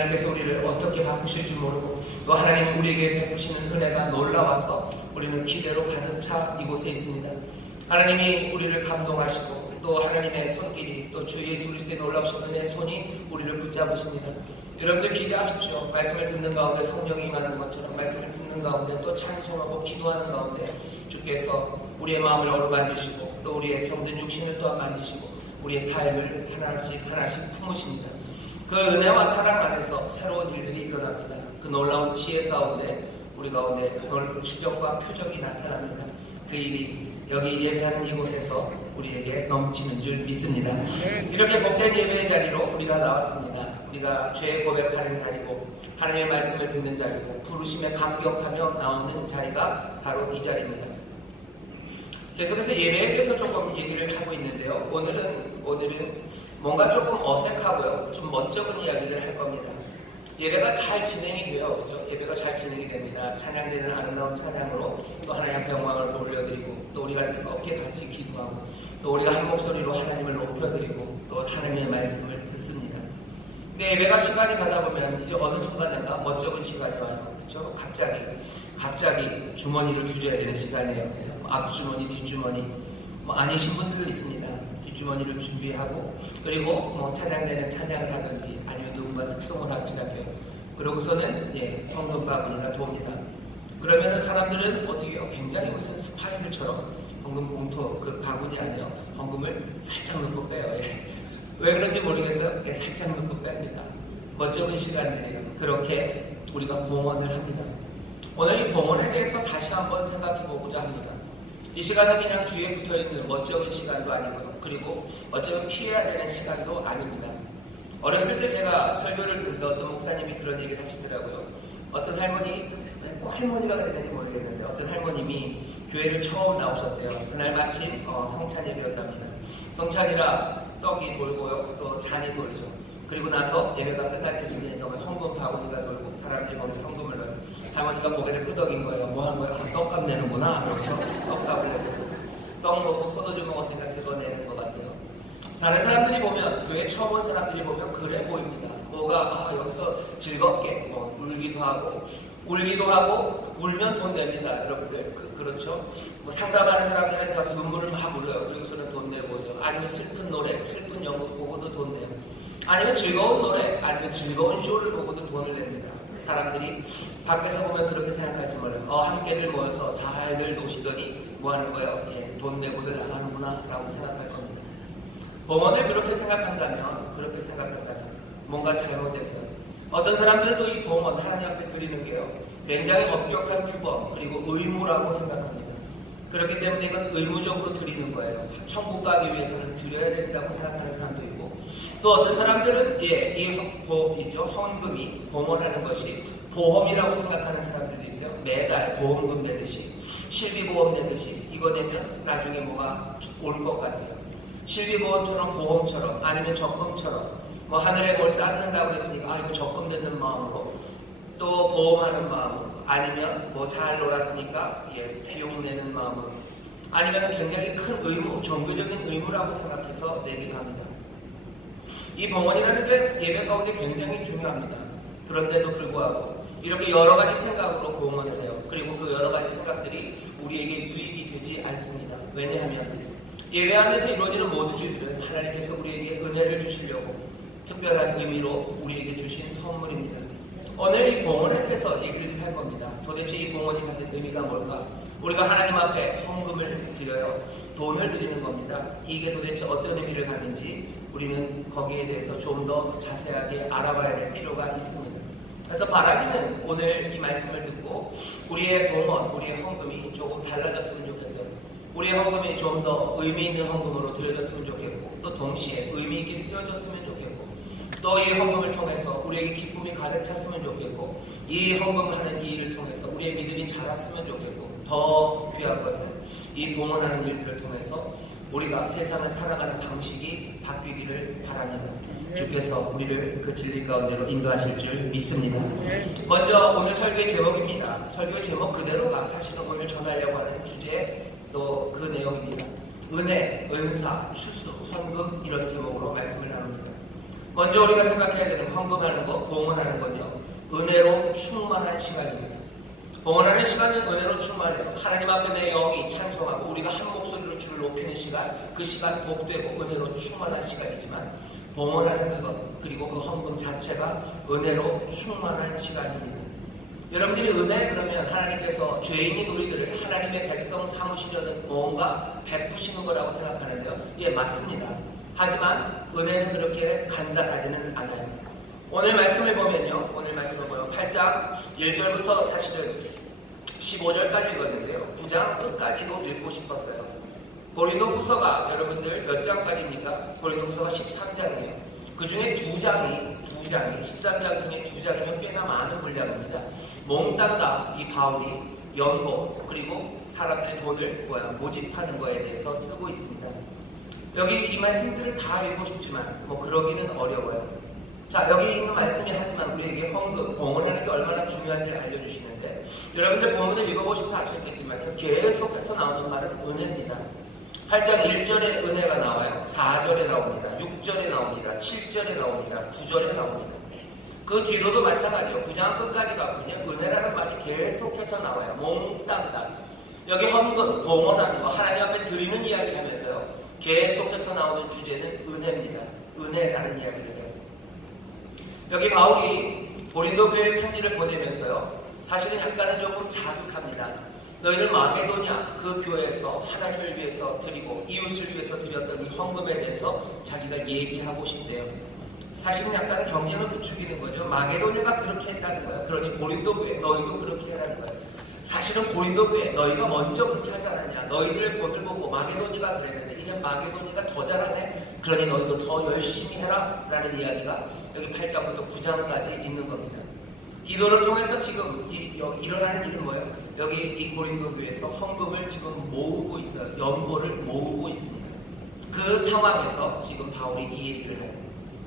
하나님께서 우리를 어떻게 바꾸실지 모르고 또 하나님이 우리에게 베푸시는 은혜가 놀라워서 우리는 기대로 가득 차 이곳에 있습니다. 하나님이 우리를 감동하시고 또 하나님의 손길이 또 주 예수 그리스도의 놀라우신 은혜의 손이 우리를 붙잡으십니다. 여러분들 기대하십시오. 말씀을 듣는 가운데 성령이 임하는 것처럼 말씀을 듣는 가운데 또 찬송하고 기도하는 가운데 주께서 우리의 마음을 어루만지시고 또 우리의 병든 육신을 또한 만지시고 우리의 삶을 하나씩 품으십니다. 그 은혜와 사랑 안에서 새로운 일들이 일어납니다. 그 놀라운 지혜 가운데 우리 가운데 놀라운 기적과 표적이 나타납니다. 그 일이 여기 예배하는 이곳에서 우리에게 넘치는 줄 믿습니다. 이렇게 복된 예배의 자리로 우리가 나왔습니다. 우리가 죄 고백하는 자리고 하나님의 말씀을 듣는 자리고 부르심에 감격하며 나오는 자리가 바로 이 자리입니다. 계속해서 예배에 대해서 조금 얘기를 하고 있는데요. 오늘은 뭔가 조금 어색하고요. 좀 멋쩍은 이야기를 할 겁니다. 예배가 잘 진행이 돼요. 그렇죠? 예배가 잘 진행이 됩니다. 찬양되는 아름다운 찬양으로 또 하나님 앞에 영광을 돌려드리고 또 우리가 뜨겁게 같이 기도하고 또 우리가 한 목소리로 하나님을 높여드리고 또 하나님의 말씀을 듣습니다. 근데 예배가 시간이 가다 보면 이제 어느 순간인가 멋쩍은 시간이 와요. 그렇죠? 갑자기 주머니를 뒤져야 되는 시간이에요. 그래서 앞주머니, 뒷주머니 아니신 분들도 있습니다. 뒷주머니를 준비하고 그리고 찬양되는 찬양을 하든지 아니면 누군가 특송을 하기 시작해요. 그러고서는 헌금 바구니가 돕니다. 그러면은 사람들은 어떻게 해요? 굉장히 무슨 스파이들처럼 헌금 봉투 그 바구니 안에 헌금을 살짝 넣고 빼요. 왜 그런지 모르겠어요. 살짝 넣고 뺍니다. 멋쩍은 시간들이에요. 그렇게 우리가 봉헌을 합니다. 오늘 이 봉헌에 대해서 다시 한번 생각해 보고자 합니다. 이 시간은 그냥 뒤에 붙어있는 멋쩍은 시간도 아니고요. 그리고 어쩌면 피해야 되는 시간도 아닙니다. 어렸을 때 제가 설교를 듣는데 어떤 목사님이 그런 얘기를 하시더라고요. 어떤 할머니, 꼭 할머니가 그랬는지 모르겠는데 어떤 할머님이 교회를 처음 나오셨대요. 그날 마침 성찬 예배였답니다. 성찬이라 떡이 돌고요. 또 잔이 돌죠. 그리고 나서 예배가 끝날 때쯤에 헌금 바구니가 돌고 사람들이 거기서 헌금을 넣어요. 할머니가 고개를 끄덕인 거예요. 뭐 한 거예요? 떡값 내는구나. 그래서 떡값을 내줘서 떡 먹고 포도주 먹었으니까 그거 내는 것 같아요. 다른 사람들이 보면 교회 처음 온 사람들이 보면 그래 보입니다. 뭐가 여기서 즐겁게 울기도 하고 울면 돈 냅니다. 여러분들 그렇죠? 상담하는 사람들한테 가서 눈물을 막 흘려요. 그리고서는 돈 내고 오죠. 아니면 슬픈 노래, 슬픈 연극 보고도 돈 내요. 아니면 즐거운 노래, 아니면 즐거운 쇼를 보고도 돈을 냅니다. 사람들이 밖에서 보면 그렇게 생각할지 몰라요. 함께들 모여서 잘들 노시더니 뭐 하는 거예요? 돈 내고들 안 하는구나 라고 생각할 겁니다. 봉헌을 그렇게 생각한다면 뭔가 잘못됐어요. 어떤 사람들도 이 봉헌 하나님 앞에 드리는 게요 굉장히 엄격한 규범 그리고 의무라고 생각합니다. 그렇기 때문에 이건 의무적으로 드리는 거예요. 천국 가기 위해서는 드려야 된다고 생각하는 사람도 있고 또 어떤 사람들은 이 헌금이 봉헌하는 것이 보험이라고 생각하는 사람들도 있어요. 매달 보험금 내듯이 실비보험 내듯이 이거 내면 나중에 뭐가 올 것 같아요. 실비보험처럼 보험처럼 아니면 적금처럼 하늘에 뭘 쌓는다고 했으니까 이거 적금 내는 마음으로 또 보험하는 마음으로 아니면 잘 놀았으니까 비용 내는 마음으로 아니면 굉장히 큰 의무, 종교적인 의무라고 생각해서 내기도 합니다. 이 봉헌이라는 게 예배 가운데 굉장히 중요합니다. 그런데도 불구하고 이렇게 여러 가지 생각으로 봉헌을 해요. 그리고 그 여러 가지 생각들이 우리에게 유익이 되지 않습니다. 왜냐하면 예배하면서 이루어지는 모든 일들은 하나님께서 우리에게 은혜를 주시려고 특별한 의미로 우리에게 주신 선물입니다. 오늘 이 봉헌에 대해서 얘기를 좀 할 겁니다. 도대체 이 봉헌이 가진 의미가 뭘까? 우리가 하나님 앞에 헌금을 드려요. 돈을 드리는 겁니다. 이게 도대체 어떤 의미를 가는지 우리는 거기에 대해서 좀 더 자세하게 알아봐야 될 필요가 있습니다. 그래서 바라기는 오늘 이 말씀을 듣고 우리의 봉헌, 우리의 헌금이 조금 달라졌으면 좋겠어요. 우리의 헌금이 좀 더 의미 있는 헌금으로 드려졌으면 좋겠고 또 동시에 의미 있게 쓰여졌으면 좋겠고 또 이 헌금을 통해서 우리에게 기쁨이 가득 찼으면 좋겠고 이 헌금하는 이 일을 통해서 우리의 믿음이 자랐으면 좋겠고 더 귀한 것은 이 봉헌하는 일들을 통해서 우리가 세상을 살아가는 방식이 바뀌기를 바랍니다. 주께서 우리를 그 진리 가운데로 인도하실 줄 믿습니다. 먼저 오늘 설교의 제목입니다. 설교의 제목 그대로가 사실은 오늘 전하려고 하는 주제 또 그 내용입니다. 은혜, 은사, 추수, 헌금 이런 제목으로 말씀을 나눕니다. 먼저 우리가 생각해야 되는 헌금하는 것, 봉헌하는 건요, 은혜로 충만한 시간입니다. 봉헌하는 시간은 은혜로 충만해요. 하나님 앞에 내 영이 찬송하고 우리가 한 목소리로 주를 높이는 시간, 그 시간 복되고 은혜로 충만한 시간이지만, 봉헌하는 것, 그리고 그 헌금 자체가 은혜로 충만한 시간입니다. 여러분들이 은혜 그러면 하나님께서 죄인인 우리들을 하나님의 백성 삼으시려는 뭔가 베푸시는 거라고 생각하는데요. 예, 맞습니다. 하지만 은혜는 그렇게 간단하지는 않아요. 오늘 말씀을 보면 8장 1절부터 사실은 15절까지 읽었는데요. 9장 끝까지도 읽고 싶었어요. 고린도후서가 여러분들 몇 장까지입니까? 고린도후서가 13장이에요. 그 중에 2장이 13장 중에 2장이면 꽤나 많은 분량입니다. 몽땅 다 이 바울이 연고 그리고 사람들의 돈을 모집하는 거에 대해서 쓰고 있습니다. 여기 이 말씀들을 다 읽고 싶지만 그러기는 어려워요. 자, 여기 있는 말씀이 하지만 우리에게 헌금, 봉헌하는 게 얼마나 중요한지를 알려주시는데, 여러분들 본문을 읽어보셔서 아시겠지만 계속해서 나오는 말은 은혜입니다. 8장 1절에 은혜가 나와요. 4절에 나옵니다. 6절에 나옵니다. 7절에 나옵니다. 9절에 나옵니다. 그 뒤로도 마찬가지예요. 9장 끝까지 가보면 은혜라는 말이 계속해서 나와요. 몽땅 다. 여기 헌금, 봉헌하는 거, 하나님 앞에 드리는 이야기를 하면서요, 계속해서 나오는 주제는 은혜입니다. 은혜라는 이야기를 해요. 여기 바울이 고린도 교회 편지를 보내면서요, 사실은 약간은 조금 자극합니다. 너희들 마게도냐 그 교회에서 하나님을 위해서 드리고 이웃을 위해서 드렸던 이 헌금에 대해서 자기가 얘기하고 싶대요. 사실은 약간은 경쟁을 부추기는 거죠. 마게도냐가 그렇게 했다는 거야. 그러니 고린도 교회 너희도 그렇게 해라는 거야. 사실은 고린도 교회 너희가 먼저 그렇게 하지 않았냐. 너희들의 본을 보고 마게도니가 그랬는데 이제 마게도니가 더 잘하네. 그러니 너희도 더 열심히 해라 라는 이야기가 여기 8장부터 9장까지 있는 겁니다. 기도를 통해서 지금 일어나는 일은 뭐예요? 여기 이 고린도 교회에서 헌금을 지금 모으고 있어요. 연보를 모으고 있습니다. 그 상황에서 지금 바울이 이 얘기를 해요.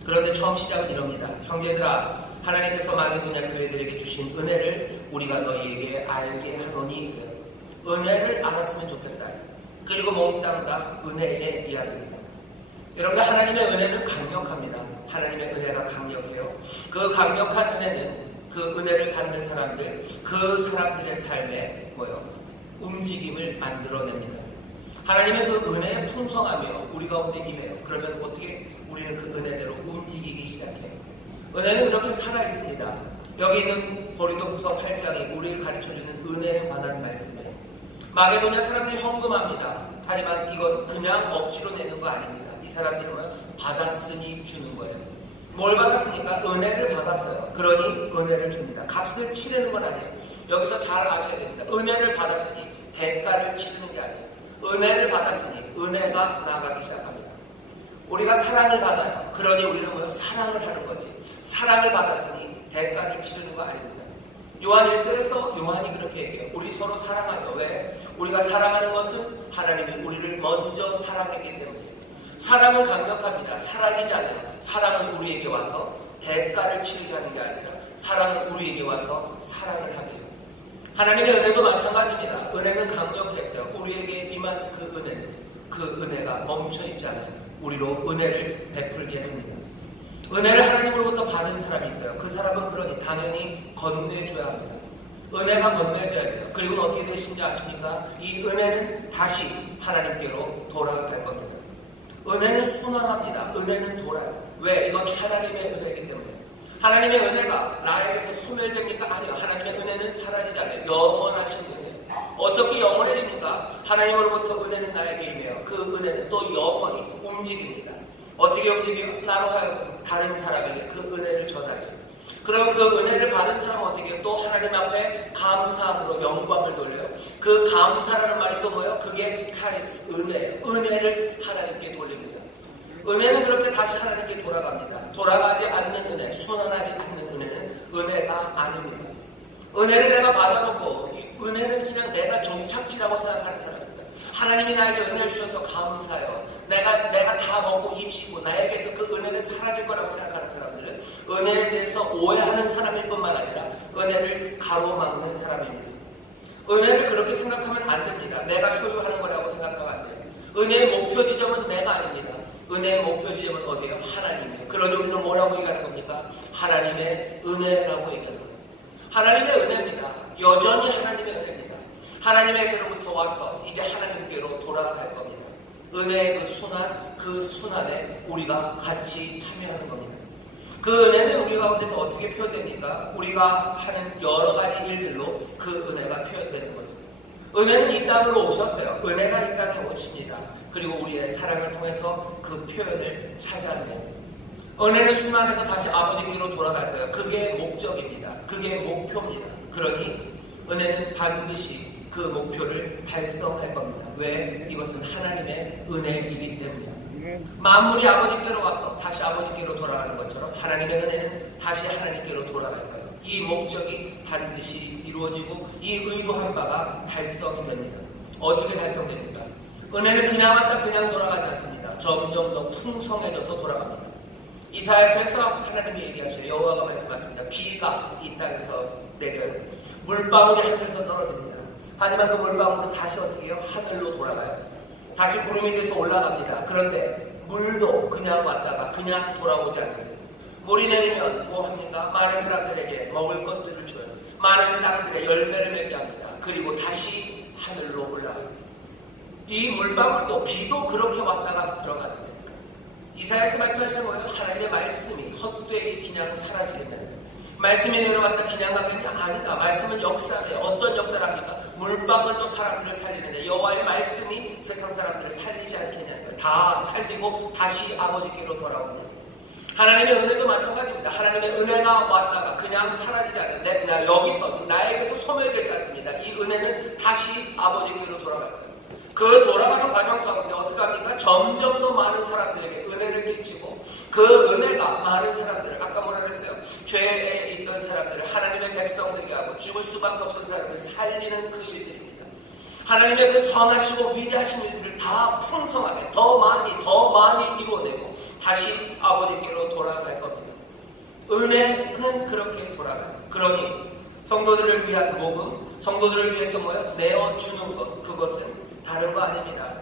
그런데 처음 시작은 이럽니다. 형제들아, 하나님께서 마게도냐 교회들에게 주신 은혜를 우리가 너희에게 알게 하노니, 은혜를 알았으면 좋겠다. 그리고 몽땅 다 은혜의 이야기입니다. 여러분, 하나님의 은혜는 강력합니다. 하나님의 은혜가 강력해요. 그 강력한 은혜는 그 은혜를 받는 사람들, 그 사람들의 삶에 움직임을 만들어냅니다. 하나님의 그 은혜의 풍성하며 우리 가운데 임해요. 그러면 어떻게 우리는 그 은혜대로 움직이기 시작해요. 은혜는 그렇게 살아있습니다. 여기 있는 고린도후서 8장이 우리를 가르쳐주는 은혜에 관한 말씀이에요. 마게도냐 사람들이 헌금합니다. 하지만 이건 그냥 억지로 내는 거 아닙니다. 이 사람들은 받았으니 주는 거예요. 뭘 받았습니까? 은혜를 받았어요. 그러니 은혜를 줍니다. 값을 치르는 건 아니에요. 여기서 잘 아셔야 됩니다. 은혜를 받았으니 대가를 치르는 게 아니에요. 은혜를 받았으니 은혜가 나가기 시작합니다. 우리가 사랑을 받아요. 그러니 우리는 사랑을 하는 거지. 사랑을 받았으니 대가를 치르는 거 아닙니다. 요한 1서에서 요한이 그렇게 얘기해요. 우리 서로 사랑하죠. 왜? 우리가 사랑하는 것은 하나님이 우리를 먼저 사랑했기 때문에. 사랑은 강력합니다. 사라지지 않아요. 사랑은 우리에게 와서 대가를 치르게 하는 게 아니라 사랑은 우리에게 와서 사랑을 하게 해요. 하나님의 은혜도 마찬가지입니다. 은혜는 강력했어요. 우리에게 임하는 그 은혜가 멈춰있지 않아요. 우리로 은혜를 베풀게 합니다. 은혜를 하나님으로부터 받은 사람이 있어요. 그 사람은 그러니 당연히 건네줘야 합니다. 은혜가 건네져야 돼요. 그리고 어떻게 되신지 아십니까? 이 은혜는 다시 하나님께로 돌아갈 겁니다. 은혜는 순환합니다. 은혜는 돌아요. 왜? 이건 하나님의 은혜이기 때문에. 하나님의 은혜가 나에게서 소멸됩니까? 아니요. 하나님의 은혜는 사라지지 않아요. 영원하신 은혜. 어떻게 영원해집니까? 하나님으로부터 은혜는 나에게 임해요. 그 은혜는 또 영원히 움직입니다. 어떻게 움직여요? 나로 하여금 다른 사람에게 그 은혜를 전하게. 그럼 그 은혜를 받은 사람은 어떻게 해요? 또 하나님 앞에 감사함으로 영광을 돌려요. 그 감사라는 말이 또 뭐예요? 그게 카리스, 은혜예요. 은혜를 하나님께 돌립니다. 은혜는 그렇게 다시 하나님께 돌아갑니다. 돌아가지 않는 은혜, 순환하지 않는 은혜는 은혜가 아닙니다. 은혜를 내가 받아놓고 은혜는 그냥 내가 종착지라고 생각하는 사람이 있어요. 하나님이 나에게 은혜를 주셔서 감사해요. 내가 다 먹고 입시고 나에게서 그 은혜는 사라질 거라고 생각하는 사람들은 은혜에 대해서 오해하는 사람일 뿐만 아니라 은혜를 가로막는 사람입니다. 은혜를 그렇게 생각하면 안 됩니다. 내가 소유하는 거라고 생각하면 안 돼요. 은혜의 목표 지점은 내가 아닙니다. 은혜의 목표 지점은 어디예요? 하나님이에요. 그러니 우리는 뭐라고 얘기하는 겁니까? 하나님의 은혜라고 얘기하는 거예요. 하나님의 은혜입니다. 여전히 하나님의 은혜입니다. 하나님에게로부터 와서 이제 하나님께로 돌아갈 겁니다. 은혜의 그 순환에 우리가 같이 참여하는 겁니다. 그 은혜는 우리 가운데서 어떻게 표현됩니까? 우리가 하는 여러 가지 일들로 그 은혜가 표현되는 거죠. 은혜는 이 땅으로 오셨어요. 은혜가 이 땅에 오십니다. 그리고 우리의 사랑을 통해서 그 표현을 찾아내요. 은혜는 순환해서 다시 아버지께로 돌아갈 거예요. 그게 목적입니다. 그게 목표입니다. 그러니 은혜는 반드시 그 목표를 달성할 겁니다. 왜? 이것은 하나님의 은혜이기 때문이에요. 만물이 아버지께로 와서 다시 아버지께로 돌아가는 것처럼 하나님의 은혜는 다시 하나님께로 돌아갈 거예요. 이 목적이 반드시 이루어지고 이 의도한 바가 달성이 됩니다. 어떻게 달성됩니까? 은혜는 그냥 왔다 그냥 돌아가지 않습니다. 점점 더 풍성해져서 돌아갑니다. 이사야서에서 하나님이 얘기하셔요. 여호와가 말씀하십니다. 비가 이 땅에서 내려요. 물방울이 하늘에서 떨어집니다. 하지만 그 물방울은 다시 어떻게 해요? 하늘로 돌아가요. 다시 구름이 돼서 올라갑니다. 그런데 물도 그냥 왔다가 그냥 돌아오지 않아요. 물이 내리면 뭐 합니까? 많은 사람들에게 먹을 것들을 줘요. 많은 땅들의 열매를 맺게 합니다. 그리고 다시 하늘로 올라가요. 이 물방울도 비도 그렇게 왔다가 들어가는데 이사야서 말씀하시는 거예요. 하나님의 말씀이 헛되이 그냥 사라지겠다는 말씀이 내려왔다 그냥 가겠냐? 아니다. 말씀은 역사예요. 어떤 역사를 합니까? 물방울도 사람들을 살리는데 여호와의 말씀이 세상 사람들을 살리지 않겠냐는 다 살리고 다시 아버지께로 돌아옵니다. 하나님의 은혜도 마찬가지입니다. 하나님의 은혜가 왔다가 그냥 사라지지 않는데 여기서 나에게서 소멸되지 않습니다. 이 은혜는 다시 아버지께로 돌아갈 거예요. 그 돌아가는 과정 가운데 어떻게 합니까? 점점 더 많은 사람들에게 은혜를 끼치고 그 은혜가 많은 사람들을 아까 뭐라 그랬어요? 죄에 있던 사람들을 하나님의 백성 되게 하고 죽을 수밖에 없던 사람들을 살리는 그 일들입니다. 하나님의 그 선하시고 위대하신 일들을 다 풍성하게 더 많이 이루어내고 다시 아버지께로 돌아갈 겁니다. 은혜는 그렇게 돌아가요. 그러니 성도들을 위한 모금, 성도들을 위해서 뭐예요? 내어주는 것, 그것은 다른 거 아닙니다.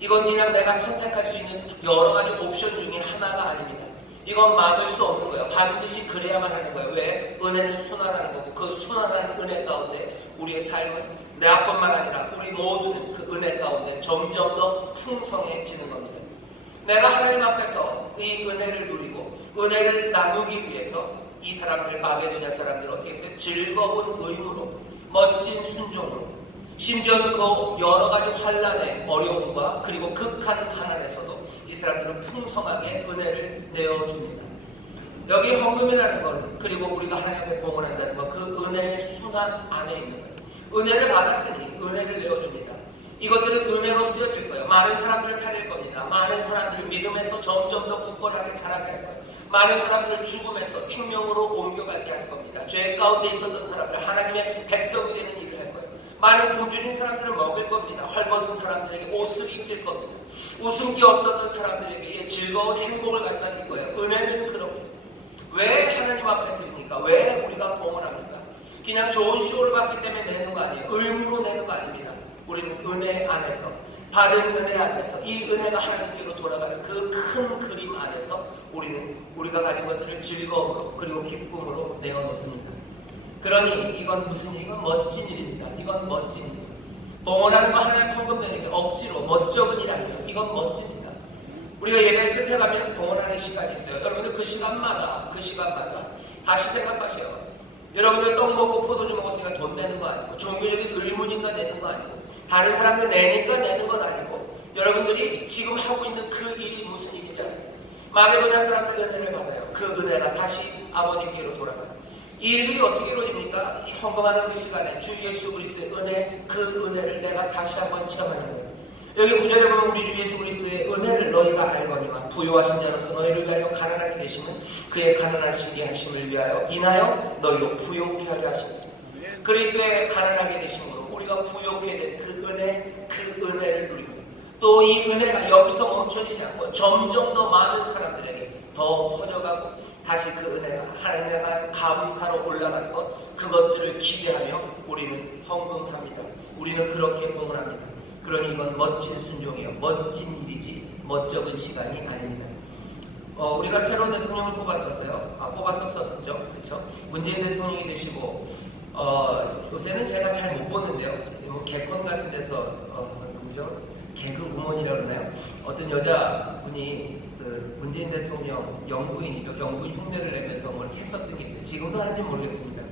이건 그냥 내가 선택할 수 있는 여러 가지 옵션 중에 하나가 아닙니다. 이건 막을 수 없는 거예요. 반드시 그래야만 하는 거예요. 왜? 은혜는 순환하는 거고 그 순환하는 은혜 가운데 우리의 삶은 내뿐만 아니라 우리 모두는 그 은혜 가운데 점점 더 풍성해지는 겁니다. 내가 하나님 앞에서 이 은혜를 누리고 은혜를 나누기 위해서 이 사람들, 마게도냐 사람들 어떻게 했어요? 즐거운 의무로, 멋진 순종으로, 심지어는 그 여러 가지 환난의 어려움과 그리고 극한 가난에서도 이 사람들은 풍성하게 은혜를 내어줍니다. 여기 헌금이라는 것, 그리고 우리가 하나님의 봉헌한다는 것, 그 은혜의 순환 안에 있는 거예요. 은혜를 받았으니 은혜를 내어줍니다. 이것들은 은혜로 쓰여질 거예요. 많은 사람들을 살릴 겁니다. 많은 사람들을 믿음에서 점점 더 굳건하게 자라게 할 거예요. 많은 사람들을 죽음에서 생명으로 옮겨가게 할 겁니다. 죄 가운데 있었던 사람들, 하나님의 백성이 되는 일을 할 거예요. 많은 굶주린 사람들을 먹일 겁니다. 헐벗은 사람들에게 옷을 입힐 겁니다. 웃음기 없었던 사람들에게 즐거운 행복을 갖다 줄 거예요. 은혜는 그렇게. 왜 하나님 앞에 드립니까? 왜 우리가 봉헌합니까? 그냥 좋은 쇼를 받기 때문에 내는 거 아니에요. 의무로 내는 거 아닙니다. 우리는 은혜 안에서, 받은 은혜 안에서, 이 은혜가 하나님께로 돌아가는 그 큰 그림 안에서 우리가 가진 것들을 즐거움으로 그리고 기쁨으로 내어놓습니다. 그러니 이건 무슨 일이고 멋진 일입니다. 이건 멋진 일입니다. 봉헌하는 거 하나님 헌금 내는 게 억지로 멋쩍은 일 아니에요. 이건 멋집니다. 우리가 예배 끝에 가면 봉헌하는 시간이 있어요. 여러분들 그 시간마다 다시 생각하세요. 여러분들 떡 먹고 포도주 먹었으니까 돈 내는 거 아니고 종교적인 의문인가 내는 거 아니고 다른 사람들 내니까 내는 건 아니고 여러분들이 지금 하고 있는 그 일이 무슨 일인지 아세요? 마게도냐 사람들 은혜를 받아요. 그 은혜가 다시 아버지께로 돌아가요. 이 일들이 어떻게 이루어집니까? 이 헌금하는 그 시간에 주 예수 그리스도의 은혜, 그 은혜를 내가 다시 한번 체험하는 거예요. 여기 구절에 보면 우리 주 예수 그리스도의 은혜를 너희가 알거니와 부요하신 자로서 너희를 위하여 가난하게 되시는 그의 가난하시게 하심을 위하여 인하여 너희로 부요케 하려 하십니다. 그리스도의 가난하게 되심으로 우리가 부요케 된 그 은혜를 누리고 또 이 은혜가 여기서 멈춰지지 않고 점점 더 많은 사람들에게 더 퍼져가고 다시 그 은혜가 하나님의 감사로 올라가는 것, 그것들을 기대하며 우리는 헌금합니다. 우리는 그렇게 봉헌합니다. 그러니 이건 멋진 순종이에요. 멋진 일이지 멋쩍은 시간이 아닙니다. 우리가 새로운 대통령을 뽑았었어요. 뽑았었었죠. 그렇죠? 문재인 대통령이 되시고 요새는 제가 잘 못 보는데요. 뭐 개콘 같은 데서 누구죠? 개그 우먼이라고 그러나요? 어떤 여자분이 그 문재인 대통령 영부인이죠. 영부인 흉내를 내면서 뭘 했었던 게 있어요. 지금도 하는지 모르겠습니다.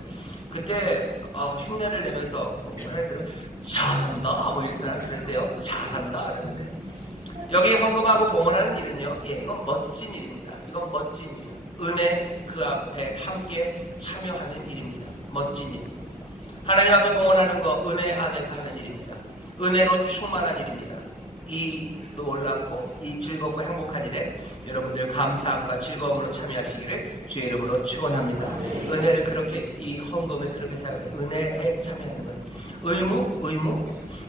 그때 흉내를 내면서 잘한다 뭐 이렇게 그랬대요. 잘한다 그랬는데 여기 헌금하고 봉헌하는 일은요. 이건 멋진 일입니다. 이건 멋진 일. 은혜 그 앞에 함께 참여하는 일입니다. 멋진 일. 하나님 앞에 봉헌하는 거 은혜 안에서 하는 일입니다. 은혜로 충만한 일입니다. 이 놀랍고 이 즐겁고 행복한 일에 여러분들 감사함과 즐거움으로 참여하시기를 주의 이름으로 축원합니다. 은혜를 그렇게 이 헌금을 그렇게 사용해 은혜에 참여하는 것.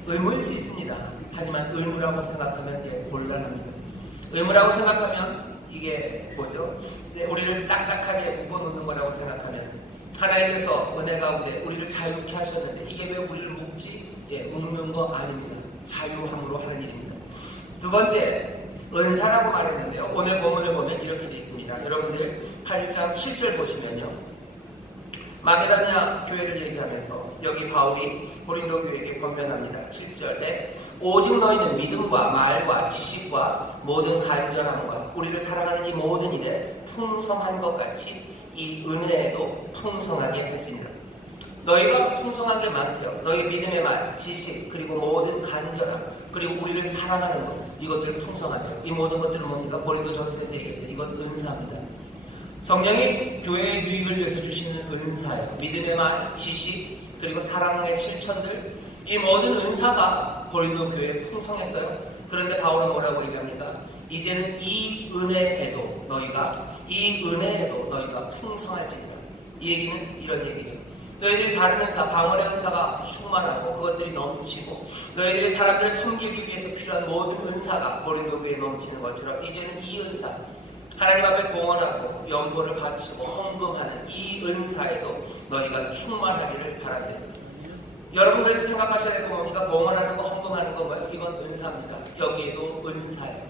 의무일 수 있습니다. 하지만 의무라고 생각하면 곤란합니다. 의무라고 생각하면 이게 뭐죠? 우리를 딱딱하게 묶어놓는 거라고 생각하면 하나님께서 은혜 가운데 우리를 자유케 하셨는데 이게 왜 우리를 묶지? 묶는 거 아닙니다. 자유함으로 하는 일입니다. 두 번째, 은사라고 말했는데요. 오늘 본문을 보면 이렇게 되어 있습니다. 여러분들 8장 7절 보시면요. 마게도냐 교회를 얘기하면서 여기 바울이 고린도 교회에게 권면합니다. 7절에 오직 너희는 믿음과 말과 지식과 모든 간절함과 우리를 사랑하는 이 모든 일에 풍성한 것 같이 이 은혜에도 풍성하게 할지니라. 너희가 풍성한 게 많대요. 너희 믿음의 말, 지식, 그리고 모든 간절함, 그리고 우리를 사랑하는 것, 이것들 풍성하대요. 이 모든 것들은 뭡니까? 고린도전서에서 얘기했어요. 이건 은사입니다. 성령이 교회의 유익을 위해서 주시는 은사예요. 믿음의 말, 지식, 그리고 사랑의 실천들, 이 모든 은사가 고린도 교회에 풍성했어요. 그런데 바울은 뭐라고 얘기합니까? 이제는 이 은혜에도 너희가 풍성할지니라. 이 얘기는 이런 얘기예요. 너희들이 다른 은사, 방언의 은사가 충만하고 그것들이 넘치고 너희들이 사람들을 섬기기 위해서 필요한 모든 은사가 고린도 교회에 넘치는 것처럼 이제는 이 은사, 하나님 앞에 봉헌하고 연고를 바치고 헌금하는 이 은사에도 너희가 충만하기를 바랍니다. 여러분들에서 생각하셔야 될 거 뭡니까? 봉헌하는 거, 헌금하는 건가요? 이건 은사입니다. 여기에도 은사예요.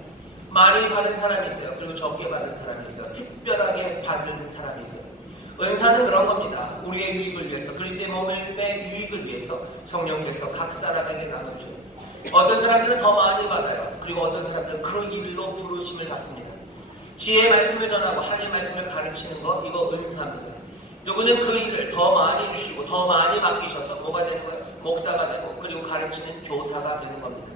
많이 받은 사람이 있어요. 그리고 적게 받은 사람이 있어요. 특별하게 받은 사람이 있어요. 은사는 그런 겁니다. 우리의 유익을 위해서, 그리스도의 몸의 유익을 위해서 성령께서 각 사람에게 나눠줘요. 어떤 사람들은 더 많이 받아요. 그리고 어떤 사람들은 그 일로 부르심을 받습니다. 지혜의 말씀을 전하고 하나님의 말씀을 가르치는 것, 이거 은사입니다. 누구는 그 일을 더 많이 주시고 더 많이 맡기셔서 뭐가 되는 거예요? 목사가 되고 그리고 가르치는 교사가 되는 겁니다.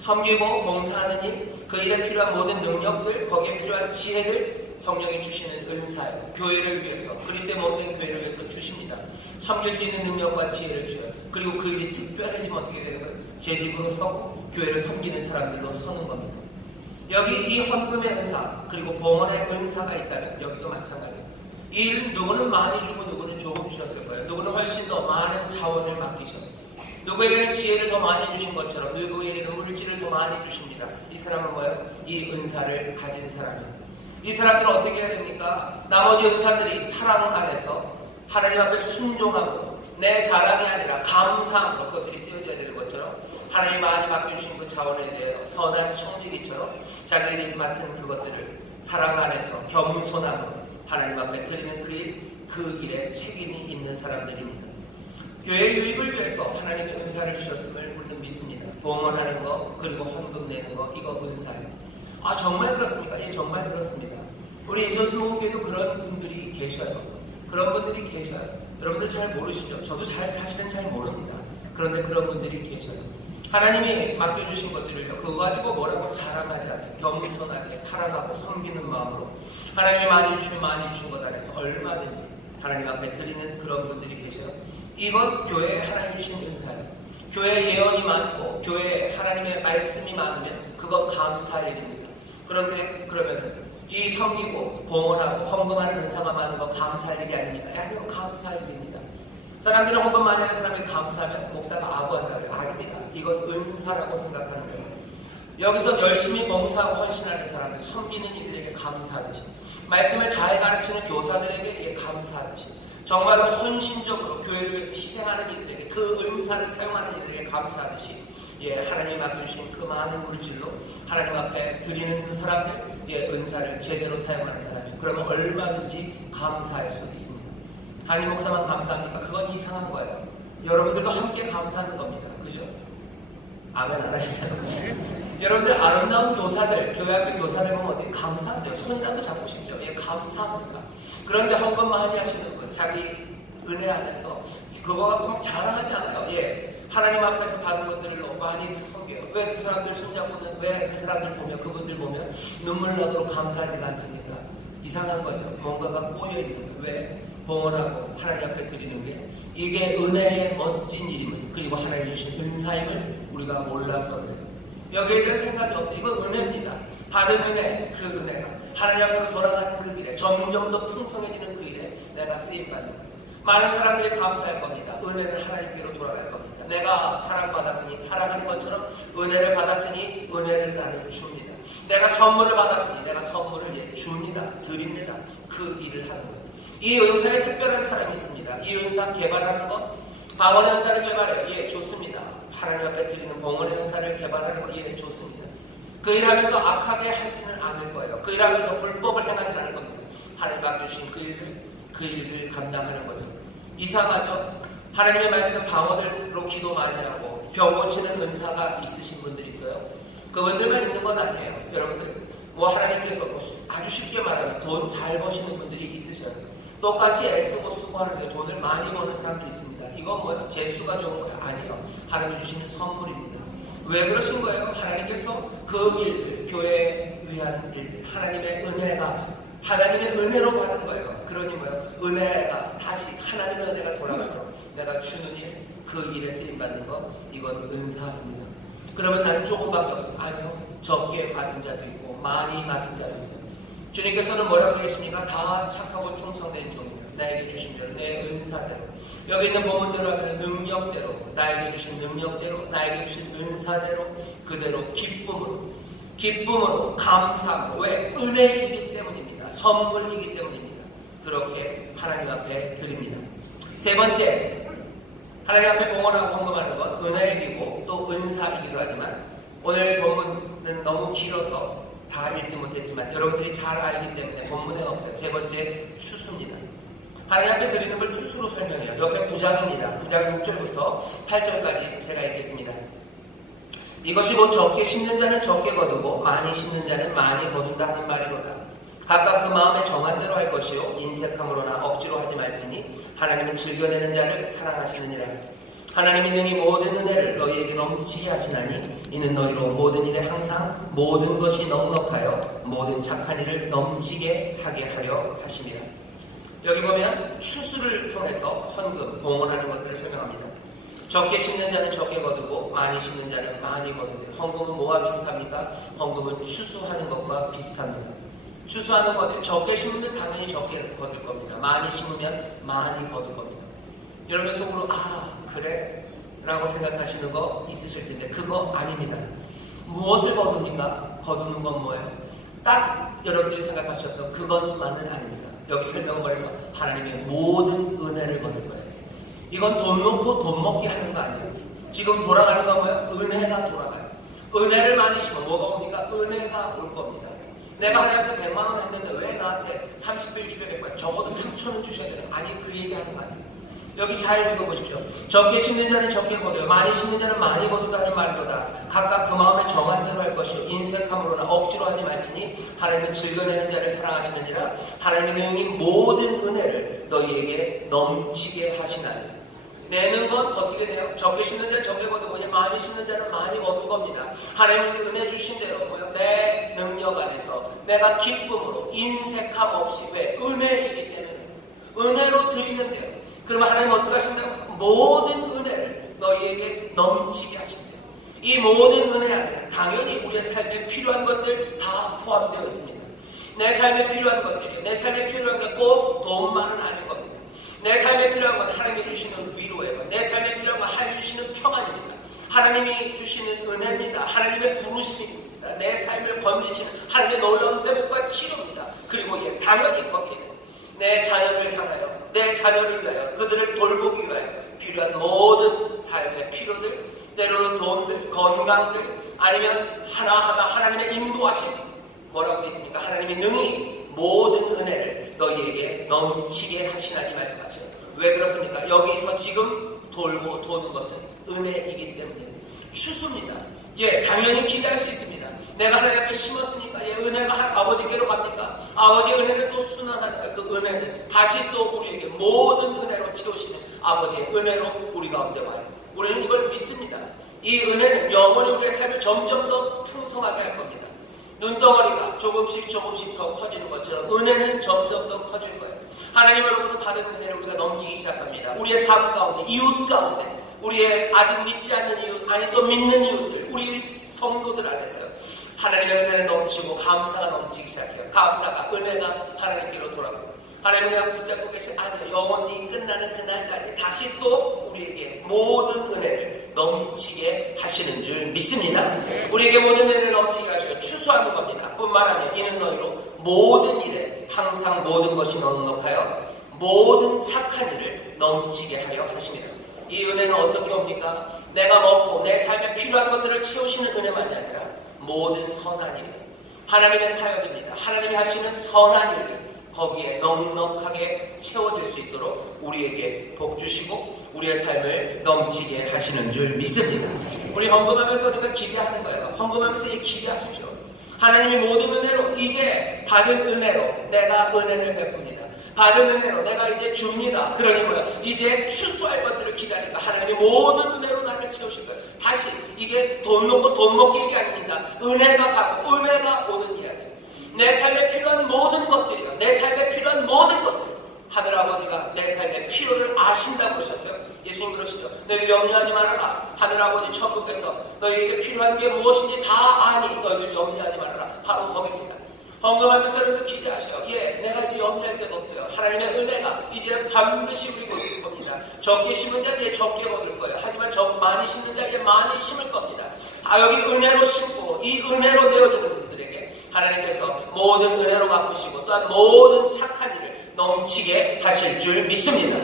섬기고 봉사하는 일, 그 일에 필요한 모든 능력들, 거기에 필요한 지혜들 성령이 주시는 은사예요. 교회를 위해서, 그리스도의 몸된 교회를 위해서 주십니다. 섬길 수 있는 능력과 지혜를 주어요. 그리고 그 일이 특별해지면 어떻게 되는 거예요? 제 집으로 서고 교회를 섬기는 사람들로 서는 겁니다. 여기 이 헌금의 은사, 그리고 봉헌의 은사가 있다면 여기도 마찬가지예요. 이 일 누구는 많이 주고 누구는 조금 주셨을 거예요. 누구는 훨씬 더 많은 자원을 맡기셨어요. 누구에게는 지혜를 더 많이 주신 것처럼 누구에게는 물질을 더 많이 주십니다. 이 사람은 뭐예요? 이 은사를 가진 사람이에요. 이 사람들은 어떻게 해야 됩니까? 나머지 은사들이 사랑 안에서 하나님 앞에 순종하고 내 자랑이 아니라 감사함으로 그것들이 쓰여져야 되는 것처럼 하나님 많이 맡겨주신 그 자원에 대해 선한 청지기처럼 자기들이 맡은 그것들을 사랑 안에서 겸손함으로 하나님 앞에 드리는 그 일에 책임이 있는 사람들입니다. 교회의 유익을 위해서 하나님의 은사를 주셨음을 우리는 믿습니다. 봉헌하는 거, 그리고 헌금 내는 거, 이거 은사예요. 아, 정말 그렇습니까? 예, 정말 그렇습니다. 우리 예전수목교회도 그런 분들이 계셔요. 그런 분들이 계셔요. 여러분들 잘 모르시죠? 저도 사실은 잘 모릅니다. 그런데 그런 분들이 계셔요. 하나님이 맡겨주신 것들을요, 그거 가지고 뭐라고 자랑하지 않아요. 겸손하게 사랑하고 섬기는 마음으로 하나님이 많이 주신 것 안에서 얼마든지 하나님 앞에 드리는 그런 분들이 계셔요. 이건 교회에 하나님 주신 은사예요. 교회에 예언이 많고 교회에 하나님의 말씀이 많으면 그건 감사할 일입니다. 그런데 그러면은 이 섬기고 봉헌하고 헌금하는 은사가 많은 건 감사할 일이 아닙니다. 아니요, 감사할 일입니다. 사람들은 헌금 많이 하는 사람이 감사하면 목사가 아부한다고요. 아닙니다. 이건 은사라고 생각하는 거예요. 여기서 열심히 봉사하고 헌신하는 사람들, 섬기는 이들에게 감사하듯이, 말씀을 잘 가르치는 교사들에게 감사하듯이, 정말로 헌신적으로 교회를 위해서 희생하는 이들에게, 그 은사를 사용하는 이들에게 감사하듯이, 하나님 맡겨주신 그 많은 물질로 하나님 앞에 드리는 그 사람들, 은사를 제대로 사용하는 사람이 그러면 얼마든지 감사할 수 있습니다. 담임 목사만 감사합니까? 그건 이상한 거예요. 여러분들도 함께 감사하는 겁니다. 그죠? 아멘 안 하시나요? 여러분들 아름다운 교사들, 교회 앞에 교사들 보면 어떻게 감사한대요. 손이라도 잡고 싶죠. 감사합니다. 그런데 헌금 많이 하시는 분, 자기 은혜 안에서 그거 갖고 막 자랑하지 않아요. 하나님 앞에서 받은 것들을 많이 섬겨요. 왜 그 사람들 손잡고는, 왜 그 사람들 보면, 그분들 보면 눈물 나도록 감사하지가 않습니까? 이상한 거죠. 뭔가가 꼬여있는 거예요. 왜? 봉헌하고 하나님 앞에 드리는 게 이게 은혜의 멋진 일임을, 그리고 하나님 주신 은사임을 우리가 몰라서 그래요. 여기에 대한 생각이 없어요. 이건 은혜입니다. 받은 은혜, 그 은혜가 하나님 앞으로 돌아가는 그 길에, 점점 더 풍성해지는 그 일에 내가 쓰임받는 거예요. 많은 사람들이 감사할 겁니다. 은혜는 하나님께로 돌아갈 겁니다. 내가 사랑받았으니 사랑하는 것처럼 은혜를 받았으니 은혜를 나를 줍니다. 내가 선물을 받았으니 내가 선물을 줍니다. 드립니다. 그 일을 하는 거예요. 이 은사에 특별한 사람이 있습니다. 이 은사 개발하는 것, 방언의 은사를 개발해요. 좋습니다. 하나님 앞에 드리는 봉헌의 은사를 개발하는 것, 좋습니다. 그 일하면서 악하게 하지는 않을 거예요. 그 일하면서 불법을 행하지 않을 겁니다. 하나님 앞에 주신 그 일을 감당하는 거죠. 이상하죠? 하나님의 말씀 방언으로 기도 많이 하고 병 고치는 은사가 있으신 분들이 있어요. 그분들만 있는 건 아니에요. 여러분들 하나님께서 아주 쉽게 말하면 돈 잘 버시는 분들이 있으셔요. 똑같이 애쓰고 수고하는데 돈을 많이 버는 사람들이 있습니다. 이건 뭐예요? 재수가 좋은 거예요? 아니요. 하나님 주시는 선물입니다. 왜 그러신 거예요? 하나님께서 그 일들, 교회에 위한 일들, 하나님의 은혜로 받은 거예요. 그러니 뭐예요? 은혜가 다시 하나님의 은혜가 돌아가도록 내가 주는 일, 그 일에 쓰임받는 것, 이건 은사입니다. 그러면 나는 조금밖에 없어요. 아니요. 적게 받은 자도 있고 많이 받은 자도 있어요. 주님께서는 뭐라고 하겠습니까? 다 착하고 충성된 종이며 나에게 주신 대로 내 은사대로, 여기 있는 본문대로 하면 능력대로, 나에게 주신 능력대로, 나에게 주신 은사대로, 그대로 기쁨으로 감사함으로. 왜? 은혜이기 때문입니다. 선물이기 때문입니다. 그렇게 하나님 앞에 드립니다. 세 번째, 하나님 앞에 봉헌하고 헌금하는 건 은혜이고 또 은사이기도 하지만, 오늘 본문은 너무 길어서 다 읽지 못했지만 여러분들이 잘 알기 때문에 본문에 없어요. 세 번째, 추수입니다. 하나님 앞에 드리는 걸 추수로 설명해요. 옆에 9장입니다. 9장 6절부터 8절까지 제가 읽겠습니다. 이것이 곧 적게 심는 자는 적게 거두고 많이 심는 자는 많이 거둔다 하는 말이로다. 각각 그 마음에 정한 대로 할 것이요 인색함으로나 억지로 하지 말지니 하나님은 즐겨내는 자를 사랑하시느니라. 하나님이 능히 모든 은혜를 너희에게 넘치게 하시나니 이는 너희로 모든 일에 항상 모든 것이 넉넉하여 모든 착한 일을 넘치게 하게 하려 하심이라. 여기 보면 추수를 통해서 헌금, 봉헌하는 것들을 설명합니다. 적게 심는 자는 적게 거두고 많이 심는 자는 많이 거둔다. 헌금은 뭐와 비슷합니까? 헌금은 추수하는 것과 비슷합니다. 추수하는 것은 적게 심으면 당연히 적게 거둘 겁니다. 많이 심으면 많이 거둘 겁니다. 여러분 속으로 그래? 라고 생각하시는 거 있으실 텐데 그거 아닙니다. 무엇을 거둡니까? 거두는 건 뭐예요? 딱 여러분들이 생각하셨던 그것만은 아닙니다. 여기 설명을 해서 하나님의 모든 은혜를 거둘 거예요. 이건 돈 놓고 돈 먹기 하는 거 아니에요. 지금 돌아가는 건 뭐예요? 은혜가 돌아가요. 은혜를 많이 심으면 뭐가 옵니까? 은혜가 올 겁니다. 내가 하나님한테 100만 원 했는데 왜 나한테 30배, 60배, 100배, 적어도 3,000원 주셔야 되는 거 아니, 그 얘기하는 거 아니에요. 여기 잘 읽어보십시오. 적게 심는 자는 적게 거둬요. 많이 심는 자는 많이 거둔다는 말로다. 각각 그 마음에 정한 대로 할 것이요 인색함으로나 억지로 하지 말지니 하나님은 즐겨내는 자를 사랑하시느니라. 하나님이 능히 모든 은혜를 너희에게 넘치게 하시나니. 내는 건 어떻게 돼요? 적게 심는 자는 적게 거두고 많이 심는 자는 많이 거둔 겁니다. 하나님이 은혜 주신 대로 내 능력 안에서 내가 기쁨으로 인색함 없이, 왜? 은혜이기 때문에 은혜로 드리면 돼요. 그러면 하나님은 어떻게 하신다고? 모든 은혜를 너희에게 넘치게 하신대요. 이 모든 은혜 안에는 당연히 우리의 삶에 필요한 것들 다 포함되어 있습니다. 내 삶에 필요한 것들이, 내 삶에 필요한 게 꼭 돈만은 아닌 겁니다. 내 삶에 필요한 건 하나님이 주시는 위로예요. 내 삶에 필요한 건 하나님이 주시는 평안입니다. 하나님이 주시는 은혜입니다. 하나님의 부르심입니다. 내 삶을 건지시는 하나님의 놀라운 회복과 치료입니다. 그리고 당연히 거기에는 내 자녀를 향하여, 내 자녀를 위하여, 그들을 돌보기 위하여 필요한 모든 삶의 필요들, 때로는 돈들, 건강들, 아니면 하나하나 하나님의 인도하심, 뭐라고 되어 있습니까? 하나님이 능히 모든 은혜를 너희에게 넘치게 하시나니 말씀하셔요. 왜 그렇습니까? 여기서 지금 돌고 도는 것은 은혜이기 때문에 추수입니다. 예, 당연히 기대할 수 있습니다. 내가 하나님 앞에 심었으니까 예, 은혜가 아버지께로 갑니까? 아버지의 은혜는 또 순환하니까 그 은혜는 다시 또 우리에게 모든 은혜로 채우시는 아버지의 은혜로 우리 가운데 와요. 우리는 이걸 믿습니다. 이 은혜는 영원히 우리의 삶을 점점 더 풍성하게 할 겁니다. 눈덩어리가 조금씩 더 커지는 것처럼 은혜는 점점 더 커질 거예요. 하나님으로부터 받은 은혜를 우리가 넘기기 시작합니다. 우리의 삶 가운데, 이웃 가운데, 우리의 아직 믿지 않는 이웃, 아니 또 믿는 이웃들, 우리 성도들 안에서요. 하나님의 은혜는 넘치고 감사가 넘치기 시작해요. 감사가, 은혜가 하나님께로 돌아가고 하나님을 그냥 붙잡고 계신 아니 영원히 끝나는 그날까지 다시 또 우리에게 모든 은혜를 넘치게 하시는 줄 믿습니다. 우리에게 모든 은혜를 넘치게 하시고 추수하는 겁니다. 뿐만 아니라 이는 너희로 모든 일에 항상 모든 것이 넉넉하여 모든 착한 일을 넘치게 하여 하십니다. 이 은혜는 어떻게 옵니까? 내가 먹고 내 삶에 필요한 것들을 채우시는 은혜만이 아니라 모든 선한 일, 하나님의 사역입니다. 하나님이 하시는 선한 일을 거기에 넉넉하게 채워질 수 있도록 우리에게 복 주시고 우리의 삶을 넘치게 하시는 줄 믿습니다. 우리 헌금하면서 우리가 기대하는 거예요. 헌금하면서 기대하십시오. 하나님이 모든 은혜로 이제 받은 은혜로 내가 은혜를 베풉니다. 받은 은혜로 내가 이제 줍니다. 그러니 뭐야? 이제 추수할 것들을 기다리니까 하나님이 모든 은혜로 나를 채우실 거예요. 다시 이게 돈 놓고 돈 먹기 얘기 아닙니다. 은혜가 가고 은혜가 오는 이야기. 내 삶에 필요한 모든 것들이요. 내 삶에 필요한 모든 것들. 하늘아버지가 내 삶의 필요를 아신다고 그러셨어요. 예수님 그러시죠. 너희들 염려하지 말아라. 하늘아버지 천국에서 너희에게 필요한 게 무엇인지 다 아니. 너희들 염려하지 말아라. 바로 겁입니다. 헌금하면서 여러분들 기대하셔요. 예, 내가 이제 염려할 게 없어요. 하나님의 은혜가 이제 반드시 우리고 있을 겁니다. 적게 심은 자리에 적게 거둘 거예요. 하지만 많이 심는 자리에 많이 심을 겁니다. 여기 은혜로 심고 이 은혜로 내어주는 분들에게 하나님께서 모든 은혜로 바꾸시고 또한 모든 착한 일을 넘치게 하실 줄 믿습니다.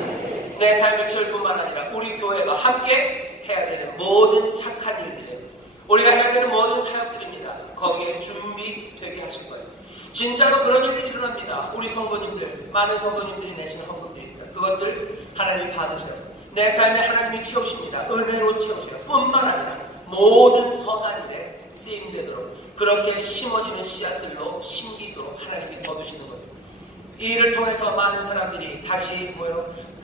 내 삶을 채울 뿐만 아니라 우리 교회가 함께 해야 되는 모든 착한 일들을 우리가 해야 되는 모든 사역들입니다. 거기에 준비되게 하실 거예요. 진짜로 그런 일들이 일어납니다. 우리 성도님들, 많은 성도님들이 내시는 헌금들이 있어요. 그것들 하나님이 받으셔요. 내 삶에 하나님이 채우십니다. 은혜로 채우셔요. 뿐만 아니라 모든 선한 일에 쓰임되도록 그렇게 심어지는 씨앗들로 심기도록 하나님이 거두시는 거예요. 이 일을 통해서 많은 사람들이 다시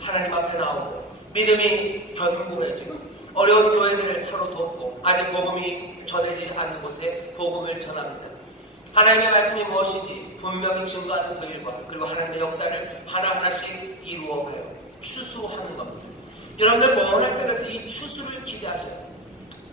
하나님 앞에 나오고 믿음이 견고해지고 어려운 교회를 서로 돕고 아직 복음이 전해지지 않는 곳에 복음을 전합니다. 하나님의 말씀이 무엇인지 분명히 증거하는 그 일과 그리고 하나님의 역사를 하나하나씩 이루어가요. 추수하는 겁니다. 여러분들 봉헌할 때 그래서 이 추수를 기대하셔요.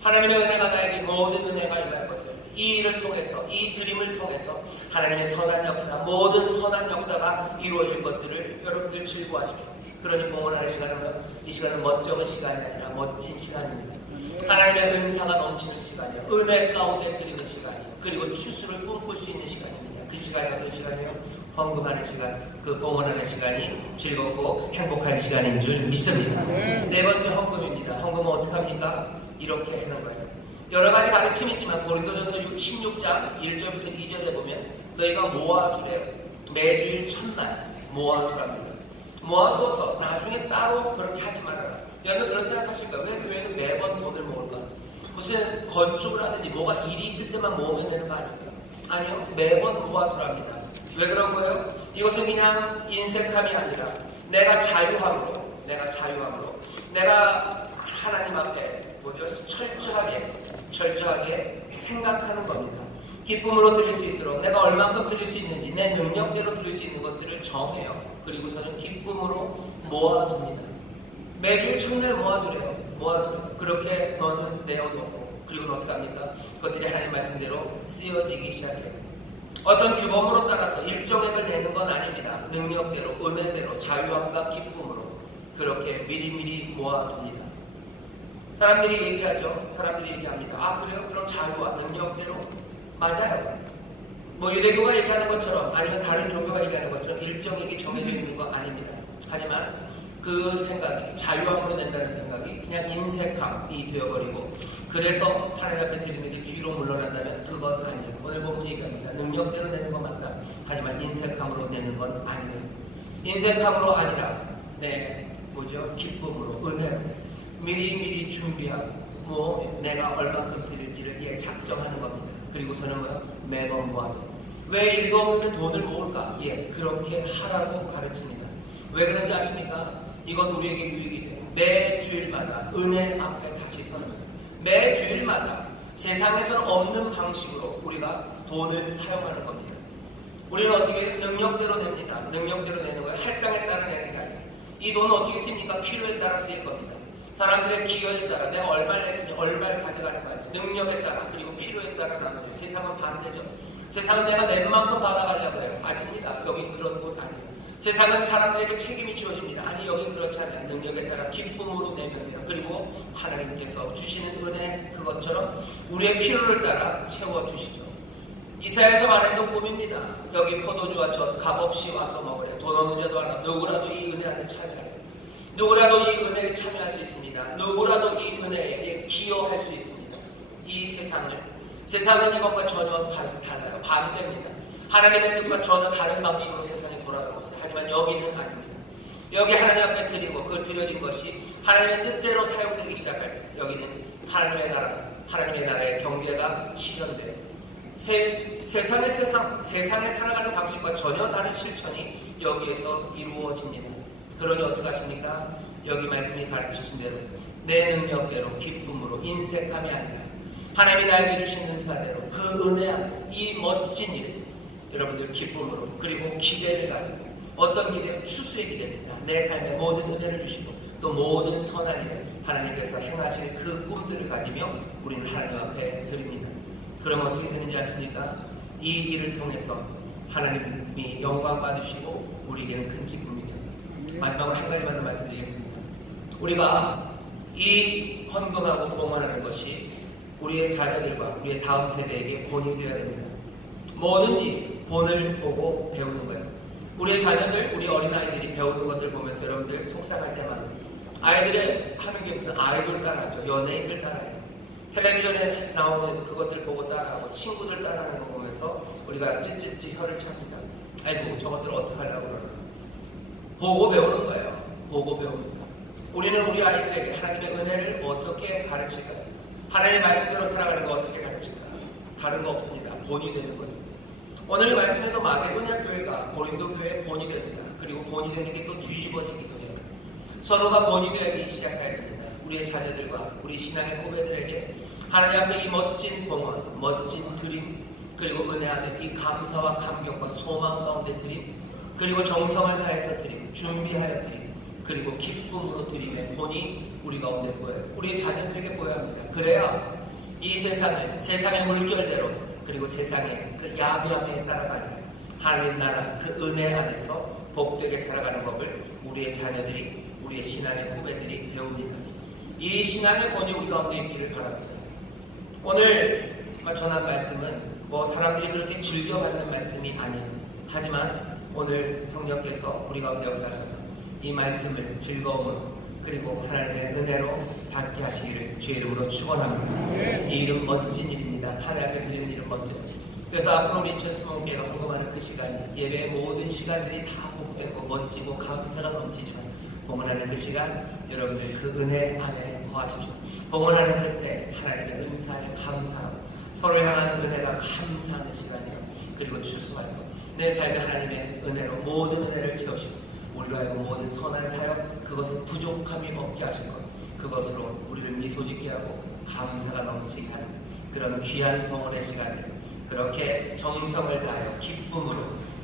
하나님의 은혜가 나에게 모든 은혜가 임할 것을 이 일을 통해서 이 드림을 통해서 하나님의 선한 역사 모든 선한 역사가 이루어질 것들을 여러분들 즐거워하십시오. 그러니 봉헌하는 시간은 이 시간은 멋쩍은 시간이 아니라 멋진 시간입니다. 하나님의 은사가 넘치는 시간이에요. 은혜 가운데 드리는 시간이에요. 그리고 추수를 꿈꿀 수 있는 시간입니다. 그 시간이 어떤 시간이에요? 헌금하는 시간, 그 봉헌하는 시간이 즐겁고 행복한 시간인 줄 믿습니다. 네 번째 헌금입니다. 헌금은 어떻게 합니까? 이렇게 하는 거예요. 여러 가지 가르침이 있지만 고린도전서 16장 1절부터 2절에 보면 너희가 모아두래요. 매주일 첫날 모아두랍니다. 모아둬서 나중에 따로 그렇게 하지 말아라. 여러분 그런 생각하실 거예요. 왜 교회는 매번 돈을 모을까? 무슨 건축을 하든지 뭐가 일이 있을 때만 모으면 되는 거 아닙니까? 아니요. 매번 모아두랍니다. 왜 그런 거예요? 이것은 그냥 인색함이 아니라 내가 자유함으로 내가 하나님 앞에 철저하게 생각하는 겁니다. 기쁨으로 드릴 수 있도록 내가 얼만큼 드릴 수 있는지 내 능력대로 드릴 수 있는 것들을 정해요. 그리고서는 기쁨으로 모아둡니다. 매주 첫날 모아두래요. 그렇게 너는 내어놓고 그리고 어떻게 합니까? 그것들이 하나님 말씀대로 쓰여지기 시작해요. 어떤 규범으로 따라서 일정액을 내는 건 아닙니다. 능력대로, 은혜대로, 자유함과 기쁨으로 그렇게 미리미리 모아둡니다. 사람들이 얘기합니다. 아 그래요? 그럼 자유와 능력대로 맞아요. 유대교가 얘기하는 것처럼 아니면 다른 종교가 얘기하는 것처럼 일정액이 정해져 있는 거 아닙니다. 하지만 그 생각이 자유함으로 된다는 생각이 그냥 인색함이 되어버리고 그래서 하나님 앞에 드리는 게 뒤로 물러난다면 그건 아니에요. 오늘 본문 얘기합니다. 능력대로 내는 건 맞다. 하지만 인색함으로 내는 건 아니에요. 인색함으로 아니라 기쁨으로 은혜로 미리미리 준비하고 내가 얼만큼 드릴지를 작정하는 겁니다. 그리고서는 매번 모아도 왜 일거하면 돈을 모을까? 그렇게 하라고 가르칩니다. 왜 그런지 아십니까? 이건 우리에게 유익이 돼요. 매 주일마다 은혜 앞에 다시 서는 거예요. 매 주일마다 세상에서는 없는 방식으로 우리가 돈을 사용하는 겁니다. 우리는 어떻게 능력대로 냅니다. 능력대로 내는 거예요. 할당에 따라 내는 게 아니에요. 이 돈은 어떻게 씁니까? 필요에 따라 쓰일 겁니다. 사람들의 기여에 따라 내가 얼마를 냈으니 얼마를 가져가는 거 아니에요. 능력에 따라 그리고 필요에 따라 나눠줘요. 세상은 반대죠. 세상은 내가 낸 만큼 받아가려고 해요. 아닙니다. 여기 그런 곳 아니에요. 세상은 사람들에게 책임이 주어집니다. 아니 여기 그렇지 않아요. 능력에 따라 기쁨으로 내면 돼요. 그리고 하나님께서 주시는 은혜 그것처럼 우리의 필요를 따라 채워주시죠. 이사야에서 말했던 꿈입니다. 여기 포도주와 젖 값없이 와서 먹으래. 돈 없는 자도 하나 누구라도 이 은혜 안에 참여해요. 누구라도 이 은혜에 참여할 수 있습니다. 누구라도 이 은혜에 기여할 수 있습니다. 이 세상은 이것과 전혀 달라요. 반대입니다. 하나님의 뜻과 전혀 다른 방식으로 세상이 돌아가고 있어요. 하지만 여기는 아닙니다. 여기 하나님 앞에 드리고 그 드려진 것이 하나님의 뜻대로 사용되기 시작할 때 여기는 하나님의 나라의 경계가 실현돼요. 세상에 살아가는 방식과 전혀 다른 실천이 여기에서 이루어집니다. 그러니 어떻게 하십니까? 여기 말씀이 가르치신 대로 내 능력대로 기쁨으로 인색함이 아니라 하나님이 나에게 주신 은사대로 그 은혜 안에서 이 멋진 일 여러분들 기쁨으로 그리고 기대를 가지고 어떤 기대? 추수의 기대입니다. 내 삶에 모든 은혜를 주시고 또 모든 선한 일을 하나님께서 행하실 그 꿈들을 가지며 우리는 하나님 앞에 드립니다. 그럼 어떻게 되는지 아십니까? 이 일을 통해서 하나님이 영광 받으시고 우리에게는 큰 기쁨이 됩니다. 마지막으로 한 가지만 더 말씀드리겠습니다. 우리가 이 헌금하고 봉헌하는 것이 우리의 자녀들과 우리의 다음 세대에게 본이 되어야 됩니다. 뭐든지 본을 보고 배우는 거예요. 우리의 자녀들, 우리 어린아이들이 배우는 것들 보면서 여러분들 속상할 때마다 아이들이 하는 게 무슨 아이돌 따라하죠. 연예인들 따라해요. 텔레비전에 나오는 그것들 보고 따라하고 친구들 따라하는 거 보면서 우리가 찌찌찌 혀를 찹니다. 아이고 저것들 어떡하려고 그러나. 보고 배우는 거예요. 보고 배웁니다. 우리는 우리 아이들에게 하나님의 은혜를 어떻게 가르칠까요? 하나님의 말씀대로 살아가는 거 어떻게 가르칠까요? 다른 거 없습니다. 본이 되는 거죠. 오늘 말씀에도 마게도냐 교회가 고린도 교회의 본이 됩니다. 그리고 본이 되는 게 또 뒤집어지기도 해요. 서로가 본이 되기 시작해야 됩니다. 우리의 자녀들과 우리 신앙의 후배들에게 하나님 앞에 이 멋진 봉헌, 멋진 드림, 그리고 은혜 안에 이 감사와 감격과 소망 가운데 드림, 그리고 정성을 다해서 드림, 준비하여 드림, 그리고 기쁨으로 드림의 본이 우리 가운데 보여요. 우리의 자녀들에게 보여야 합니다. 그래야 이 세상의 물결대로 그리고 세상의 그 야비함에 따라가는 하나님 나라 그 은혜 안에서 복되게 살아가는 법을 우리의 자녀들이 우리의 신앙의 후배들이 배웁니다. 이 신앙의 본이 우리 가운데 있기를 바랍니다. 오늘 전한 말씀은 사람들이 그렇게 즐겨받는 말씀이 아니에요. 하지만 오늘 성령께서 우리 가운데 역사하셔서 이 말씀을 즐거움으로 그리고 하나님의 은혜로 받게 하시기를 주의 이름으로 축원합니다. 이 일은 멋진 일입니다. 하나님 앞에 드리는 일은 멋진 일이죠. 그래서 앞으로 우리 천수목교회가 헌금하는 그 시간, 예배의 모든 시간들이 다 복되고 멋지고 감사가 넘치지만 봉헌하는 그 시간, 여러분들 그 은혜 안에 거하십시오. 봉헌하는 그때 하나님의 은사에 감사하고 서로 향한 은혜가 감사하는 시간이요. 그리고 추수하고 내 삶에 하나님의 은혜로 모든 은혜를 채우시고 우리로 하여금 모든 선한 사역 그것에 부족함이 없게 하실 것, 그것으로 우리를 미소짓게 하고 감사가 넘치게 하는 그런 귀한 봉헌의 시간을 그렇게 정성을 다하여 기쁨으로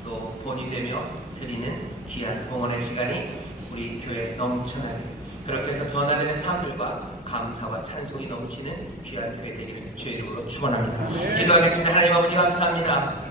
또 본이 되며 드리는 귀한 봉헌의 시간이 우리 교회에 넘쳐나게 그렇게 해서 변화되는 삶들과 감사와 찬송이 넘치는 귀한 교회 되기를 주의 이름으로 축원합니다. 기도하겠습니다. 하나님 아버지 감사합니다.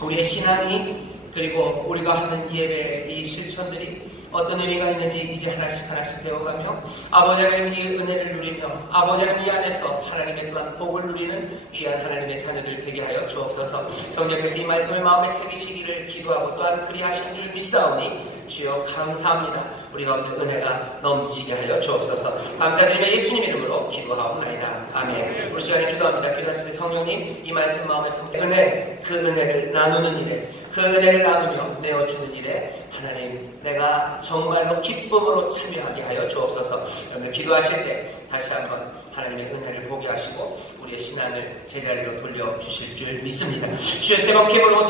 우리의 신앙이 그리고 우리가 하는 예배의 이 실천들이 어떤 의미가 있는지 이제 하나씩 배워가며 아버지 하나님 이 은혜를 누리며 아버지 하나님 이 안에서 하나님의 또한 복을 누리는 귀한 하나님의 자녀들 되게 하여 주옵소서. 성령께서 이 말씀을 마음에 새기시기를 기도하고 또한 그리하신 줄 믿사오니 주여 감사합니다. 우리 가운데 은혜가 넘치게 하여 주옵소서. 감사드리며 예수님 이름으로 기도하옵나이다. 아멘. 우리 시간에 기도합니다. 기도하실 때 성령님 이 말씀 마음에 품게 은혜, 그 은혜를 나누는 일에, 그 은혜를 나누며 내어주는 일에 하나님 내가 정말로 기쁨으로 참여하게 하여 주옵소서. 오늘 기도하실 때 다시 한번 하나님의 은혜를 보게 하시고 우리의 신앙을 제자리로 돌려주실 줄 믿습니다. 주의 새 목회로